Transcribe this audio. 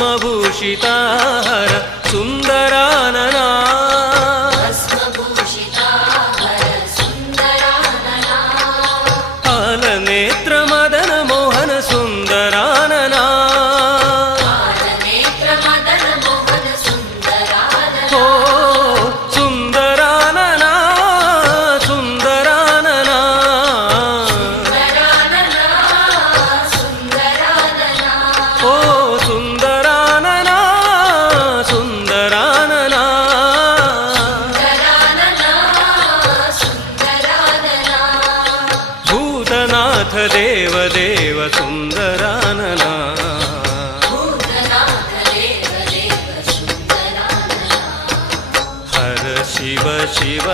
भस्मभूषिताहर सुन्दरानना आलनेत्रमदन Mohan सुन्दरानना ओ सुन्दरानना सुन्दरानना ओ सुन्दरानना सुन्दरानना Bhootnath देव देव सुन्दरानना हर Shiv Shiv